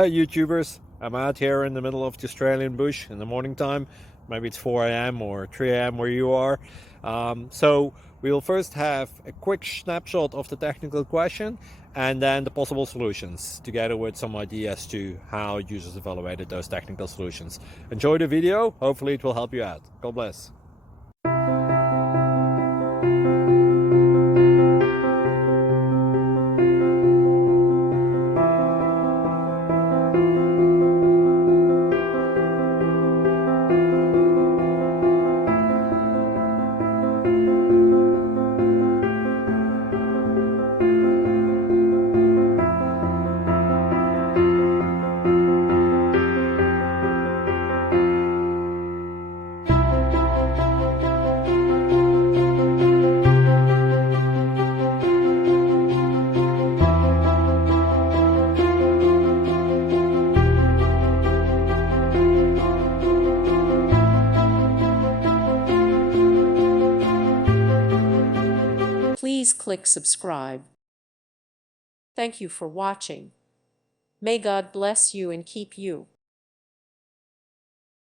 Hey YouTubers, I'm out here in the middle of the Australian bush in the morning time. Maybe it's 4 a.m. or 3 a.m. where you are. So we'll first have a quick snapshot of the technical question and then the possible solutions, together with some ideas to how users evaluated those technical solutions. Enjoy the video, hopefully it will help you out. God bless. Please click subscribe. Thank you for watching. May God bless you and keep you.